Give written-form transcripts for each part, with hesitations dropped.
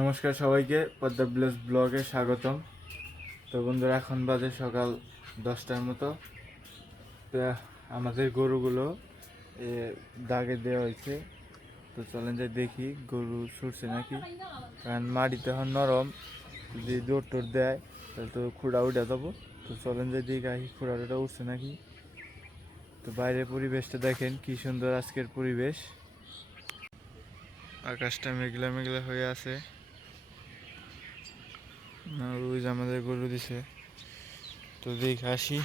নমস্কার সবাইকে পদ্মা ব্লগস ব্লগে স্বাগতম। তো বন্ধুরা, এখন বাজে সকাল 10টার মতো। তো আমাদের গরুগুলো দাগে দেওয়া হয়েছে। তো চলেন যাই দেখি গরু ছুটছে নাকি, কারণ মাটিতে এখন নরম, যদি জোর টোর দেয় তাহলে তো খুঁড়া উঠে যাবো। তো চলেন যাই দেখি খুঁড়া টুড়া উঠছে নাকি। তো বাইরের পরিবেশটা দেখেন কি সুন্দর আজকের পরিবেশ, আকাশটা মেঘলা মেঘলা হয়ে আছে। ওই যে আমাদের গরু দিছে, তো দেখে আসি।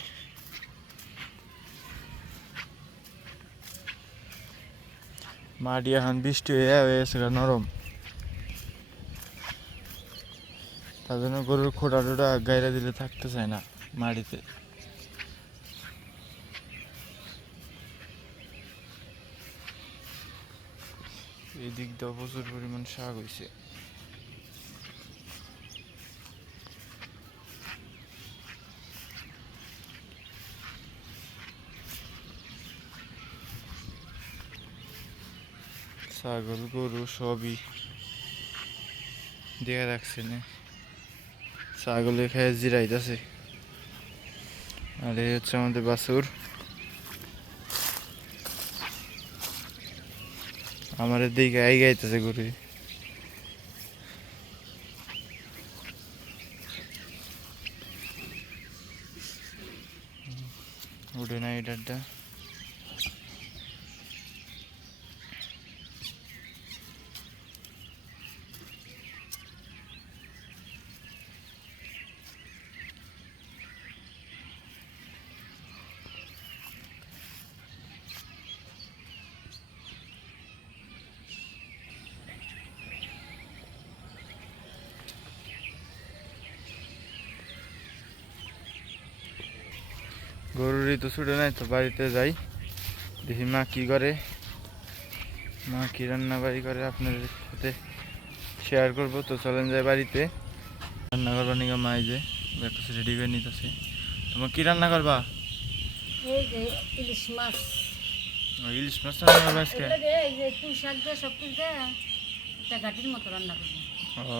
মাটি এখন বৃষ্টি হয়ে গেছে নরম, তার জন্য গরুর খোঁটা টোটা গাইরা দিলে থাকতে চায় না মাটিতে। এই দিক দিয়ে প্রচুর পরিমাণ শাক হয়েছে। ছাগল গরু সবই দেখা রাখছে না, ছাগলে খেয়ে জিরাইতেছে। আর এই হচ্ছে আমাদের বাছুর। আমার দিকে আই গাইতেছে গরু, উঠে না এটারটা। গরুরই তো ছুটে নাই, তো বাড়িতে যাই দেখি মা কি করে, মা কি রান্না বাড়ি করে আপনাদের সাথে শেয়ার করবো। তো চলেন যাই বাড়িতে। রান্না করবা নিকা মা, এই যে ব্রেকফাস্ট রেডি করে নিতেছে। তোমার কি রান্না করবা? এই যে ইলিশ মাছ, ইলিশ মাছ রান্না করবা আজকে? এই যে পুঁই শাক দিয়ে সব কিছু দিয়ে একটা ঘাটির মতো রান্না করবো। ও,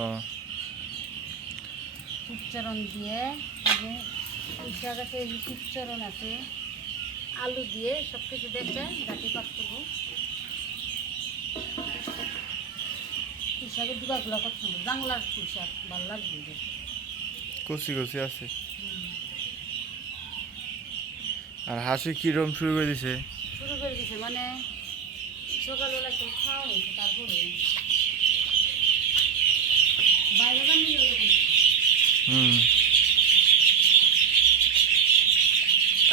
চুপচরণ দিয়ে, এই যে পুঁই শাক আছে, এই যে চুপচরণ আছে, আলু দিয়ে সব কিছু দেখে ঘাটি পাক করবো। পুঁই শাকের দুগাগুলো কত সুন্দর, বাংলার পুঁই শাক ভালো লাগবে। কচি কচি আছে। আর হাসি কিরম শুরু করে দিছে? শুরু করে দিছে মানে সকালবেলা কেউ খাওয়া হয়েছে, তারপরে বাইরে বানিয়ে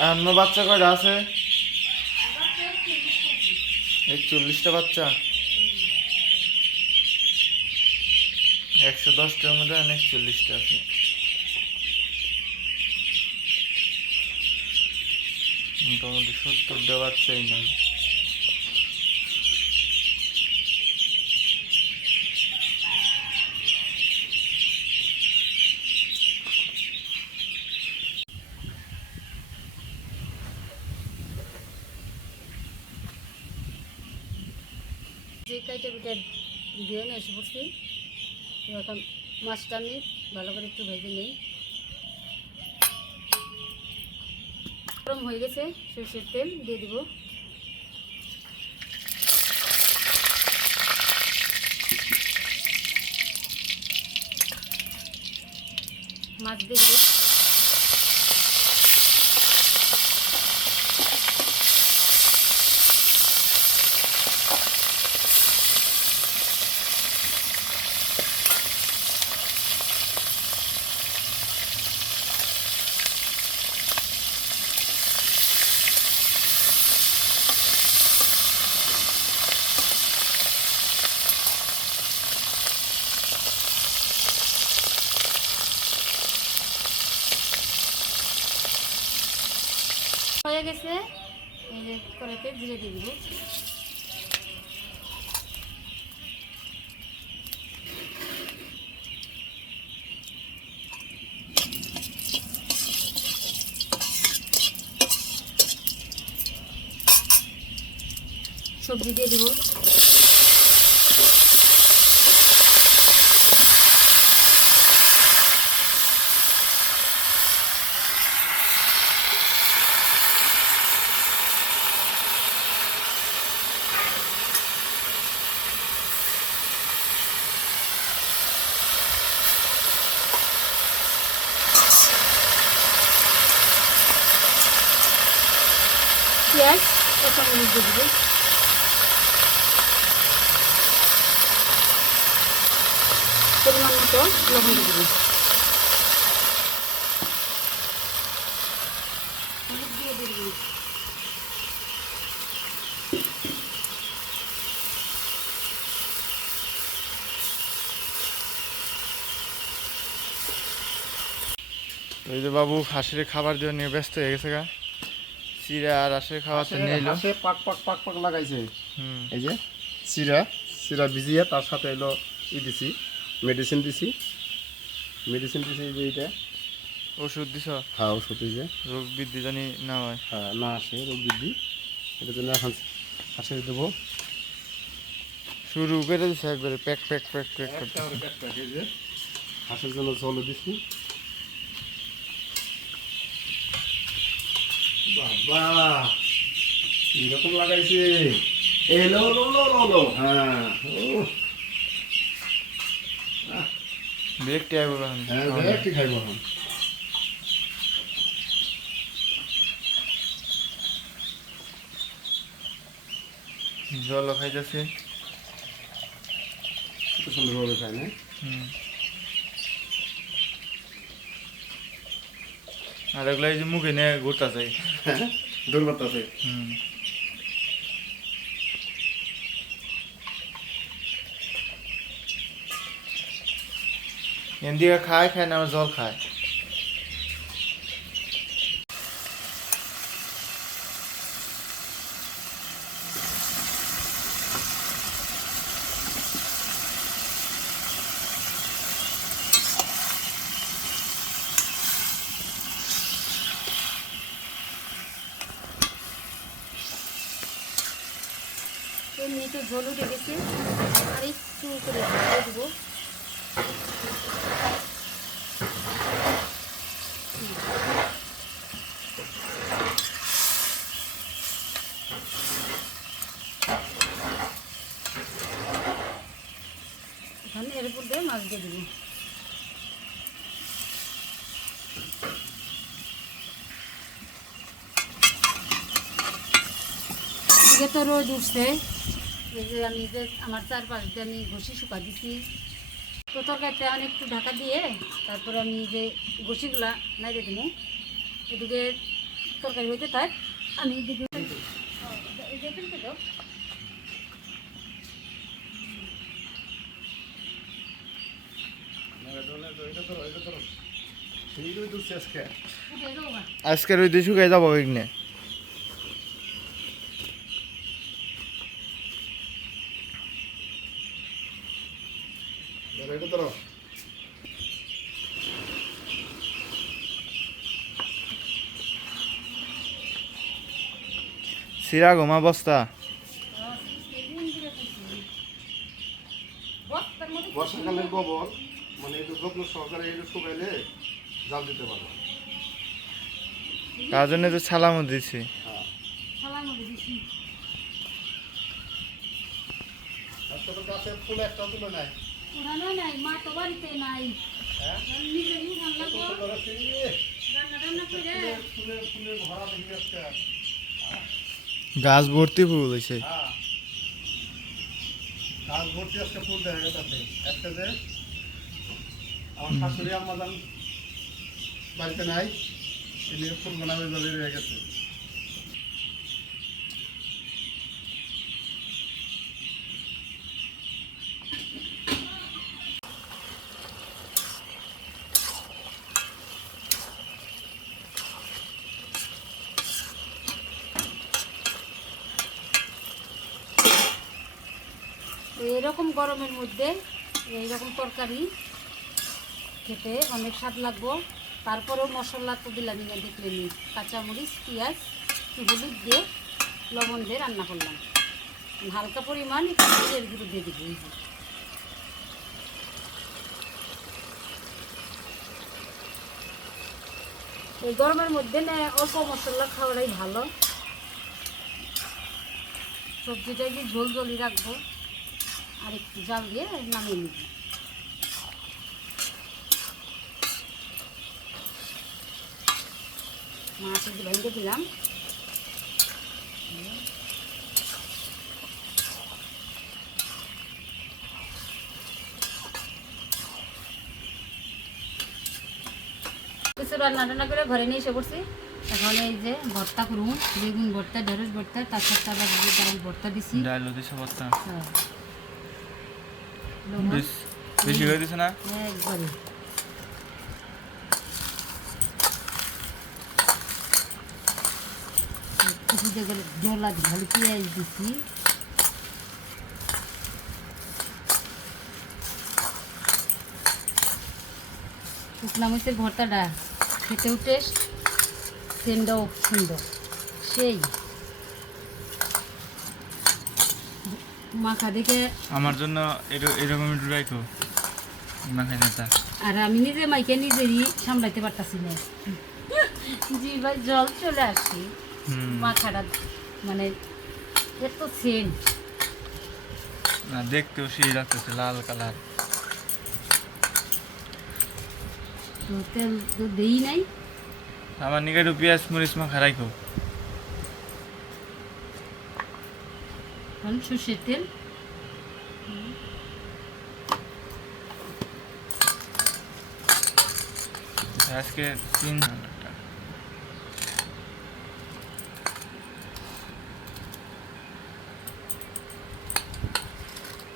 অন্য বাচ্চা কয়টা আছে? 41টা বাচ্চা। 110টার মধ্যে 41টা আছে। মোটামুটি 70টা বাচ্চাই নাই। যে কাইটা পিঠা দিয়ে নিয়ে এসে পড়ছি। এখন মাছটা নিই, ভালো করে একটু ভেজে নিই। গরম হয়ে গেছে, সরষের তেল দিয়ে দিব। মাছ দিয়ে দিব। হয়ে গেছে, এই যে কড়াইতে জিরে দিয়ে দিব। সবজি দিয়ে দিব। পেঁয়াজ কাঁচামরিচ দিয়ে দেবো। পরিমাণ মতো লবণ দিয়ে দেবো। হলুদ দিয়ে দেবো। তো এই যে বাবু হাঁসের খাবার দিয়ে নিয়ে ব্যস্ত হয়ে গেছে গা। চিরা আর হাঁসের খাবার তো নিয়ে এলো। হাঁসে পাক পাক পাক পাক লাগাইছে। হুম। এই যে চিরা চিরা ভিজিয়ে তার সাথে এলো দিছি মেডিসিন দিছি এই যে এইটা ওষুধ দিছ? হ্যাঁ ওষুধ এই যে রোগ বৃদ্ধি জানি না হয়। হ্যাঁ না আসে রোগ বৃদ্ধি, এটার জন্য এখন হাঁসে দেবো। শুরু করে দিছে একবারে প্যাক প্যাক প্যাক প্যাক করতে। এই যে হাঁসের জন্য জল দিছি। বাবা এরকম লাগাইছে। এলো লো লো লো লো হ্যাঁ বিরক্তি আইব এখন। হ্যাঁ একটু খাইবো এখন। জল খাইতেছে। কত সুন্দরভাবে খায় না? হুম। আর এগুলো এই যে মুখে নিয়ে ঘুরতেছে। দৌড় করতেছে। হুম। এদিকে খায় খায় না, আবার জল খায়। এমনিতে ঝোল উঠে গেছে, আর একটু করে দিয়ে দেবো। এখানে এর উপর দিয়ে মাছ দিয়ে দেবো। এদিকে তো রোদ উঠছে, এই যে আমি যে আমার চারপাশ দিয়ে আমি ঘষি শুকা দিছি। তো তরকারিতে আমি একটু ঢাকা দিয়ে তারপর আমি যে ঘষিগুলা নাইড়ে দিব। এদিকে তরকারি হইতে থাক, আমি এদিকে ফেলতে দাও। উঠে দাও বা। আজকের ওই দিয়ে শুকাই যাবো এখানে। সিরা ঘুমা বস্তা। বস্তার মধ্যে বর্ষাকালের গোবর মানে একটু যত্ন সহকারে একটু শুকাইলে জাল দিতে পারবো। তার জন্য তো ছালামও দিছি। হ্যাঁ ছালার মধ্যে দিছি। আজকে তো গাছে ফুল একটা তুলে নাই। উঠানো নাই, মা তো বাড়িতে নাই। হ্যাঁ নিজেরই উঠান লাগবো। রান্না টান্না করে ফুলের ভরা দেখি আজকে। গাছ ভর্তি ফুল হয়েছে। হ্যাঁ গাছ ভর্তি আজকে ফুল দেখা গেছে। একটা যে আমার শাশুড়ি আম্মা জান বাড়িতে নাই, এদিকে ফুল বানাবে জলে রয়ে গেছে। এরকম গরমের মধ্যে এইরকম তরকারি খেতে অনেক স্বাদ লাগবো। তারপরেও মশলা তো দিলাম, না দেখলে নি, কাঁচামরিচ পেঁয়াজ একটু হলুদ দিয়ে লবণ দিয়ে রান্না করলাম। হালকা পরিমাণ একটু জিরের গুঁড়ো দিয়ে দিব। এই গরমের মধ্যে না অল্প মশলা খাওয়াটাই ভালো। সবজিটা একটু ঝোল ঝোলই রাখবো, আর একটু জাল দিয়ে নামিয়ে নিব। মাছ ভেঙে দিলাম। কিছু রান্না টান্না করে ঘরে নিয়ে এসে পড়ছি। এখন এই যে ভর্তা করুন, বেগুন ভর্তা, ঢেঁড়স ভর্তা, তার সাথে আবার যে ডাল ভর্তা দিছি। ডাল দিছে ভর্তা হ্যাঁ। লবণ বেশি করে দিছে না? একবারে। কিছু জায়গায় ডলা ভালো পেঁয়াজ দিছি। শুকনা মরিচের ভর্তাটা খেতেও টেস্ট, সেন্ডাও সুন্দর, সেই মাখা দেখে। আমার জন্য এরকম একটু রাখো মাখাই নেতা। আর আমি নিজে মাইকে নিজেরই সামলাইতে পারতাছি না, জি ভাই জল চলে আসি। মাখাটা মানে এত সেন্ট, না দেখতেও সেই লাগতেছে লাল কালার। তো তেল তো দেই নাই। আমার নিকে একটু পেঁয়াজ মরিচ মাখা রাখো। এখন সর্ষের তেল, আজকে 3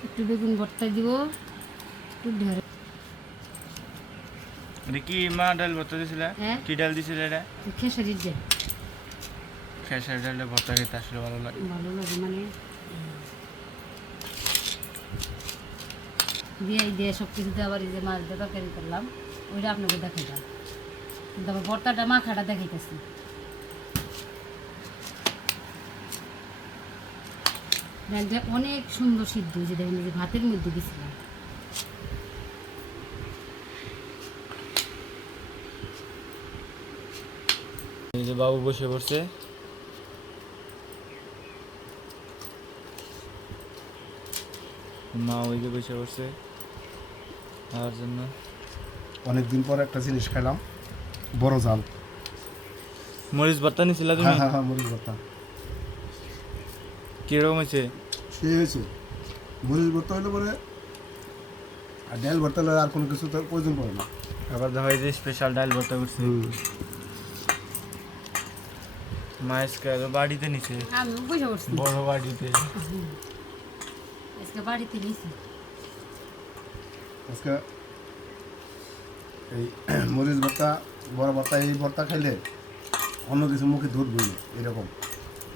একটু বেগুন ভর্তা দিব, একটু ঢেঁড়স। এটা কি মা ডাল ভর্তা দিছিল? হ্যাঁ। কি ডাল দিছিল এটা? খেসারির যে খেসারি ডালে ভর্তা খেতে আসলে ভালো লাগে। ভালো লাগে মানে দিয়ে দিয়ে সব কিছুতে আবার এই যে মাছ দিয়ে তরকারি করলাম, ওইটা আপনাকে দেখাইলাম। কিন্তু আবার ভর্তাটা মাখাটা দেখাইতেছি। ডালটা অনেক সুন্দর সিদ্ধ হয়েছে, দেখেন এই যে ভাতের মধ্যে দিয়েছিলাম। এই যে বাবু বসে পড়ছে। মা ওই যে বসে পড়ছে খাওয়ার জন্য। অনেকদিন পর একটা জিনিস খেলাম, বড় জাল। মরিচ ভর্তা নিছিল তুমি? হ্যাঁ হ্যাঁ হ্যাঁ, মরিচ ভর্তা কিরকম হয়েছে? সে হয়েছে। মরিচ ভর্তা হইলে পরে আর ডাল ভর্তা হলে আর কোনো কিছু তার প্রয়োজন পড়ে না। আবার দেখা যায় যে স্পেশাল ডাল ভর্তা করছে মায়েসকে বাড়িতে নিছে, আমি বসে পড়ছি বড় বাড়িতে। আজকে বাড়িতে নিয়েছি। আজকে এই মরিচ ভর্তা, বড় ভর্তা, এই ভর্তা খাইলে অন্য কিছু মুখে ধরবই না এরকম।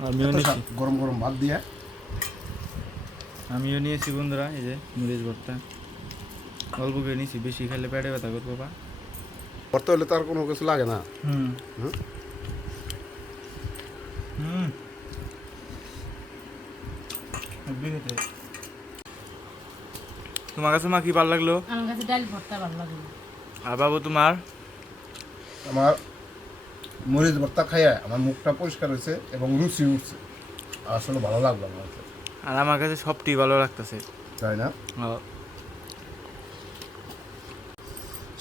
আমিও এত নিয়েছি, স্বাদ, গরম গরম ভাত দিয়ে। আমিও নিয়েছি বন্ধুরা। এই যে মরিচ ভর্তা অল্প করে নিয়েছি, বেশি খেলে পেটে ব্যথা করবো বাবা। ভর্তা হলে তো আর কোনো কিছু লাগে না। হুম হুম? হুম হেব্বি খেতে। তোমার কাছে মা কি ভালো লাগলো? আমার কাছে ডাল ভর্তা ভালো লাগে না। আর বাবু তোমার? আমার মরিচ ভর্তা খাইয়া আমার মুখটা পরিষ্কার হয়েছে এবং রুচি উঠছে, আসলে ভালো লাগলো আমার কাছে। আর আমার কাছে সবটি ভালো লাগতেছে, তাই না? ও,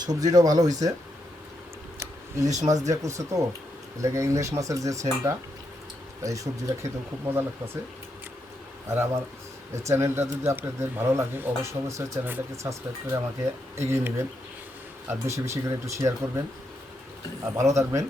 সবজিটাও ভালো হয়েছে, ইলিশ মাছ দিয়ে করছে তো, এলাকা ইলিশ মাছের যে সেন্টটা, এই সবজিটা খেতেও খুব মজা লাগতেছে। আর আমার এই চ্যানেলটা যদি আপনাদের ভালো লাগে, অবশ্যই অবশ্যই চ্যানেলটাকে সাবস্ক্রাইব করে আমাকে এগিয়ে নেবেন, আর বেশি বেশি করে একটু শেয়ার করবেন, আর ভালো থাকবেন।